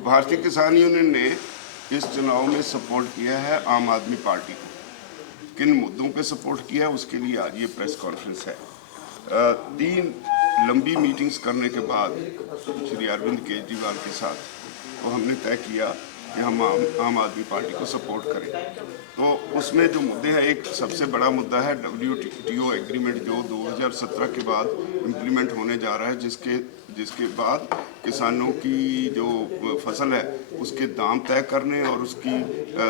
भारतीय किसान यूनियन ने इस चुनाव में सपोर्ट किया है आम आदमी पार्टी को। किन मुद्दों पे सपोर्ट किया है उसके लिए आज ये प्रेस कॉन्फ्रेंस है। 3 लंबी मीटिंग्स करने के बाद श्री अरविंद केजरीवाल के साथ तो हमने तय किया कि हम आम आदमी पार्टी को सपोर्ट करें। तो उसमें जो मुद्दे हैं, एक सबसे बड़ा मुद्दा है WTO एग्रीमेंट जो 2017 के बाद इम्प्लीमेंट होने जा रहा है, जिसके बाद किसानों की जो फसल है उसके दाम तय करने और उसकी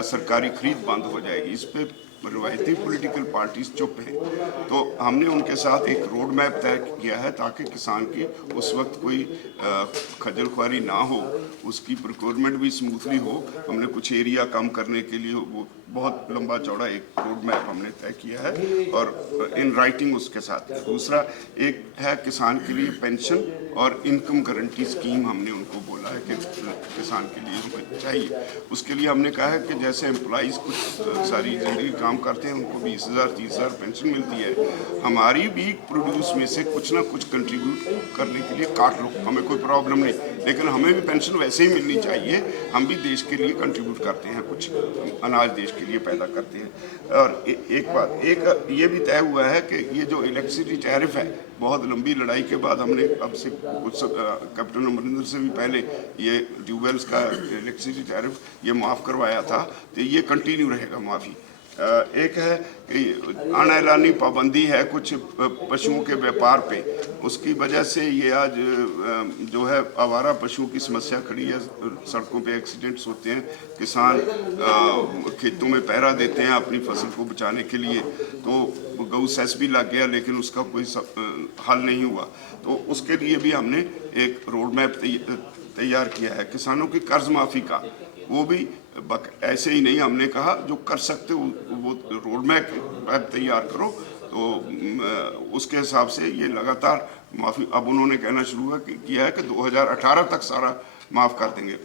सरकारी खरीद बंद हो जाएगी। इस पे रिवायती पॉलिटिकल पार्टीज चुप हैं, तो हमने उनके साथ एक रोड मैप तय किया है ताकि किसान की उस वक्त कोई खजल खुआरी ना हो, उसकी प्रोक्योरमेंट भी स्मूथली हो। हमने कुछ एरिया कम करने के लिए वो बहुत लंबा चौड़ा एक रोड मैप हमने तय किया है और इन राइटिंग उसके साथ। दूसरा एक है किसान के लिए पेंशन और इनकम गारंटी स्कीम, हमने उनको बोला है कि किसान के लिए हमें चाहिए। उसके लिए हमने कहा है कि जैसे एम्प्लॉइज़ कुछ सारी ज़िंदगी काम करते हैं, उनको 20,000 30,000 पेंशन मिलती है, हमारी भी प्रोड्यूस में से कुछ ना कुछ कंट्रीब्यूट करने के लिए काट लो, हमें कोई प्रॉब्लम नहीं, लेकिन हमें भी पेंशन वैसे ही मिलनी चाहिए। हम भी देश के लिए कंट्रीब्यूट करते हैं, कुछ अनाज देश के लिए पैदा करते हैं। और एक ये भी तय हुआ है कि ये जो इलेक्ट्रिसिटी टैरिफ है, बहुत लंबी लड़ाई के बाद हमने अब से कुछ कैप्टन अमरिंदर से भी पहले ये ट्यूबवेल्स का इलेक्ट्रिसिटी टैरिफ ये माफ़ करवाया था, तो ये कंटिन्यू रहेगा माफ़ी। एक है कि अनएलानी पाबंदी है कुछ पशुओं के व्यापार पे, उसकी वजह से ये आज जो है आवारा पशुओं की समस्या खड़ी है। सड़कों पे एक्सीडेंट्स होते हैं, किसान खेतों में पहरा देते हैं अपनी फसल को बचाने के लिए, तो गऊ सेस भी लग गया लेकिन उसका कोई हल नहीं हुआ। तो उसके लिए भी हमने एक रोड मैप तैयार किया है। किसानों की कर्ज माफ़ी का वो भी ऐसे ही नहीं, हमने कहा जो कर सकते वो रोड मैप तैयार करो, तो उसके हिसाब से ये लगातार माफ़ी अब उन्होंने कहना शुरू किया है कि 2018 तक सारा माफ़ कर देंगे।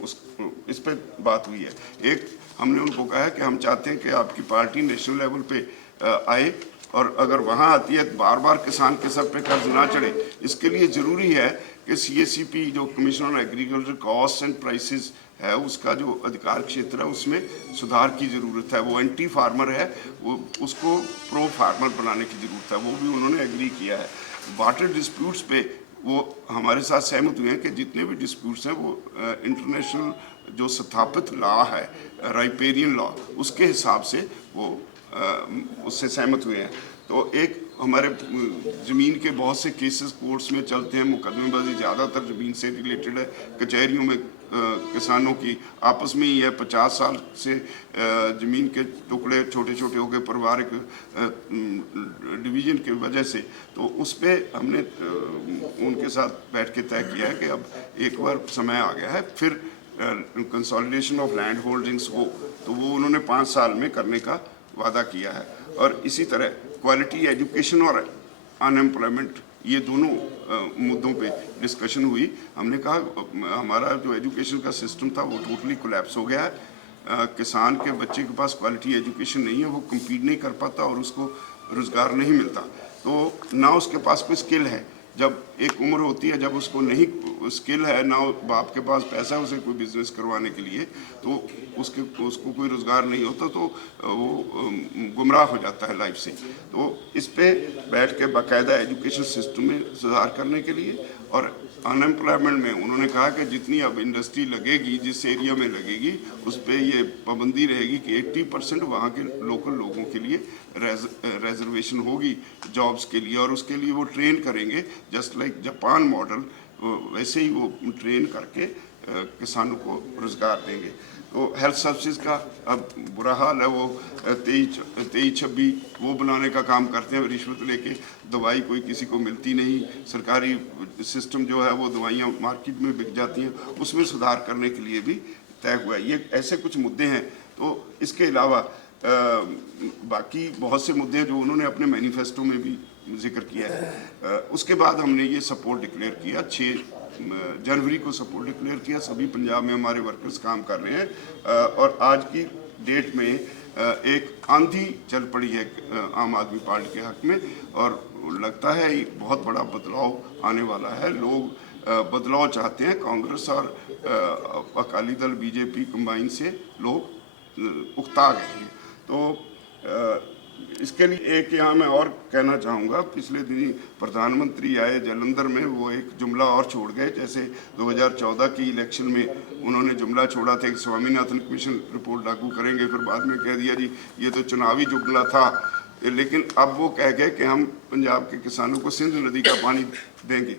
इस पे बात हुई है। एक हमने उनको कहा है कि हम चाहते हैं कि आपकी पार्टी नेशनल लेवल पे आए, और अगर वहाँ आती है तो बार बार किसान के सर पे कर्ज ना चढ़े। इसके लिए ज़रूरी है कि CACP जो commission on agriculture cost and prices है, उसका जो अधिकार क्षेत्र है उसमें सुधार की ज़रूरत है। वो एंटी फार्मर है, वो उसको प्रो फार्मर बनाने की ज़रूरत है, वो भी उन्होंने एग्री किया है। वाटर डिस्प्यूट्स पे वो हमारे साथ सहमत हुए हैं कि जितने भी डिस्प्यूट्स हैं वो इंटरनेशनल जो स्थापित लॉ है, राइपेरियन लॉ, उसके हिसाब से वो उससे सहमत हुए हैं। तो एक हमारे ज़मीन के बहुत से केसेस कोर्ट्स में चलते हैं, मुकदमेबाजी ज़्यादातर ज़मीन से रिलेटेड है। कचहरियों में किसानों की आपस में ही है, 50 साल से ज़मीन के टुकड़े छोटे छोटे हो गए पारिवारिक डिवीज़न की वजह से। तो उस पर हमने उनके साथ बैठ के तय किया है कि अब एक बार समय आ गया है, फिर कंसोलिडेशन ऑफ लैंड होल्डिंग्स हो, तो वो उन्होंने 5 साल में करने का वादा किया है। और इसी तरह क्वालिटी एजुकेशन और अनएम्प्लॉयमेंट, ये दोनों मुद्दों पे डिस्कशन हुई। हमने कहा हमारा जो एजुकेशन का सिस्टम था वो टोटली कोलैप्स हो गया है। किसान के बच्चे के पास क्वालिटी एजुकेशन नहीं है, वो कम्पीट नहीं कर पाता और उसको रोज़गार नहीं मिलता, तो ना उसके पास कोई स्किल है। जब एक उम्र होती है जब उसको नहीं स्किल है, ना बाप के पास पैसा है उसे कोई बिजनेस करवाने के लिए, तो उसको कोई रोज़गार नहीं होता, तो वो गुमराह हो जाता है लाइफ से। तो इस पे बैठ के बाकायदा एजुकेशन सिस्टम में सुधार करने के लिए, और अनएम्प्लॉयमेंट में उन्होंने कहा कि जितनी अब इंडस्ट्री लगेगी, जिस एरिया में लगेगी, उस पर ये पाबंदी रहेगी कि 80% वहाँ के लोकल लोगों के लिए रिजर्वेशन होगी जॉब्स के लिए, और उसके लिए वो ट्रेन करेंगे जस्ट लाइक जापान मॉडल, वैसे ही वो ट्रेन करके किसानों को रोज़गार देंगे। तो हेल्थ सर्विसेज का अब बुरा हाल है, वो 23-26 वो बनाने का काम करते हैं, रिश्वत लेके दवाई कोई किसी को मिलती नहीं, सरकारी सिस्टम जो है वो दवाइयाँ मार्केट में बिक जाती हैं, उसमें सुधार करने के लिए भी तय हुआ है। ये ऐसे कुछ मुद्दे हैं। तो इसके अलावा बाकी बहुत से मुद्दे हैं जो उन्होंने अपने मैनिफेस्टो में भी जिक्र किया है। उसके बाद हमने ये सपोर्ट डिक्लेयर किया, 6 जनवरी को सपोर्ट डिक्लेयर किया। सभी पंजाब में हमारे वर्कर्स काम कर रहे हैं, और आज की डेट में एक आंधी चल पड़ी है आम आदमी पार्टी के हक में, और लगता है एक बहुत बड़ा बदलाव आने वाला है। लोग बदलाव चाहते हैं। कांग्रेस और अकाली दल बीजेपी कंबाइन से लोग उकता गए हैं। तो इसके लिए एक यहाँ मैं और कहना चाहूँगा, पिछले दिनी प्रधानमंत्री आए जलंधर में, वो एक जुमला और छोड़ गए। जैसे 2014 की इलेक्शन में उन्होंने जुमला छोड़ा था कि स्वामीनाथन कमीशन रिपोर्ट लागू करेंगे, फिर बाद में कह दिया जी ये तो चुनावी जुमला था। लेकिन अब वो कह गए कि हम पंजाब के किसानों को सिंध नदी का पानी देंगे,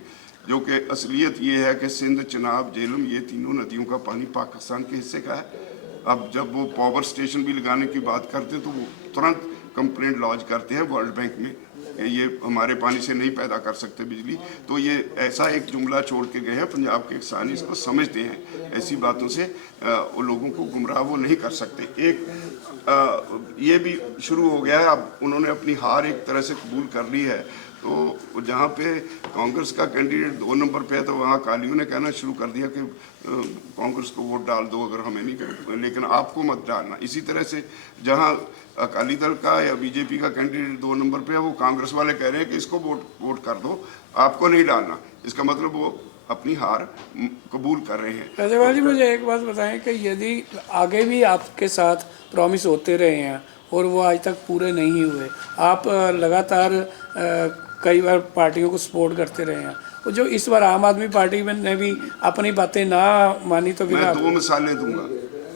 जो कि असलियत ये है कि सिंध, चिनाब, झेलम ये तीनों नदियों का पानी पाकिस्तान के हिस्से का है। अब जब वो पावर स्टेशन भी लगाने की बात करते हैं तो वो तुरंत कंप्लेंट लॉन्च करते हैं वर्ल्ड बैंक में कि ये हमारे पानी से नहीं पैदा कर सकते बिजली। तो ये ऐसा एक जुमला छोड़ के गए हैं। पंजाब के किसान इसको समझते हैं, ऐसी बातों से वो लोगों को गुमराह वो नहीं कर सकते। एक ये भी शुरू हो गया है, अब उन्होंने अपनी हार एक तरह से कबूल कर ली है। तो जहाँ पे कांग्रेस का कैंडिडेट 2 नंबर पे है तो वहाँ अकालियों ने कहना शुरू कर दिया कि कांग्रेस को वोट डाल दो अगर हमें नहीं कर, लेकिन आपको मत डालना। इसी तरह से जहाँ अकाली दल का या बीजेपी का कैंडिडेट 2 नंबर पे है, वो कांग्रेस वाले कह रहे हैं कि इसको वोट कर दो, आपको नहीं डालना। इसका मतलब वो अपनी हार कबूल कर रहे हैं। केजरीवाल जी, मुझे एक बात बताएं कि यदि आगे भी आपके साथ प्रॉमिस होते रहे हैं और वो आज तक पूरे नहीं हुए, आप लगातार कई बार पार्टियों को सपोर्ट करते रहे हैं, और जो इस बार आम आदमी पार्टी ने भी अपनी बातें ना मानी तो मैं 2 मिसालें दूंगा।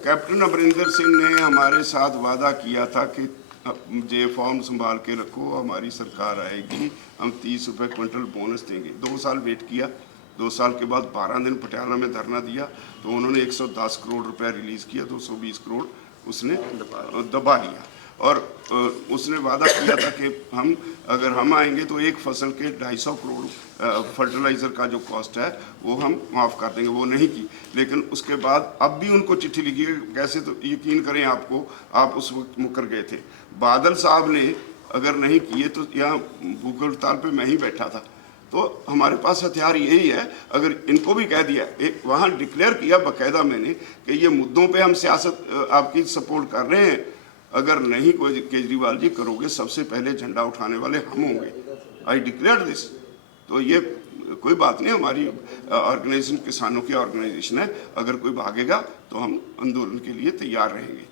कैप्टन अमरिंदर सिंह ने हमारे साथ वादा किया था कि जे फॉर्म संभाल के रखो, हमारी सरकार आएगी, हम 30 रुपये क्विंटल बोनस देंगे। 2 साल वेट किया, 2 साल के बाद 12 दिन पटियाला में धरना दिया तो उन्होंने 110 करोड़ रुपया रिलीज़ किया, 220 करोड़ उसने दबा लिया। और उसने वादा किया था कि अगर हम आएंगे तो एक फसल के 250 करोड़ फर्टिलाइज़र का जो कॉस्ट है वो हम माफ़ कर देंगे। वो नहीं की, लेकिन उसके बाद अब भी उनको चिट्ठी लिखी है। कैसे, तो यकीन करें आपको, आप उस वक्त मुकर गए थे। बादल साहब ने अगर नहीं किए तो यहाँ भूख हड़ताल पे मैं ही बैठा था। तो हमारे पास हथियार यही है। अगर इनको भी कह दिया, एक वहाँ डिक्लेयर किया बाकायदा मैंने कि ये मुद्दों पे हम सियासत आपकी सपोर्ट कर रहे हैं, अगर नहीं कोई केजरीवाल जी करोगे, सबसे पहले झंडा उठाने वाले हम होंगे। I declare this. तो ये कोई बात नहीं, हमारी ऑर्गेनाइजेशन किसानों की ऑर्गेनाइजेशन है, अगर कोई भागेगा तो हम आंदोलन के लिए तैयार रहेंगे।